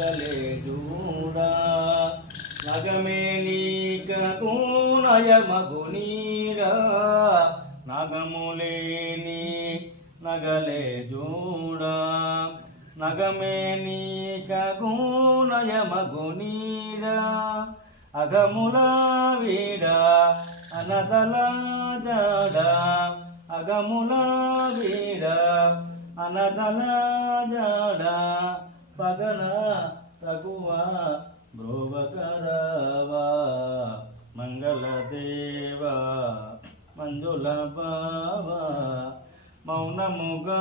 నగలే చూడా నగమే నీకకు నయమగునీడా నగములేని నగలే చూడా నగమే నీకకు నయమగునీడా అగముల వీడ అనదల జాడ అగముల వీడ అనదల జాడ పగన తగువ బ్రోవకరవా మంగళదేవా మంజుల బావా మౌనముగా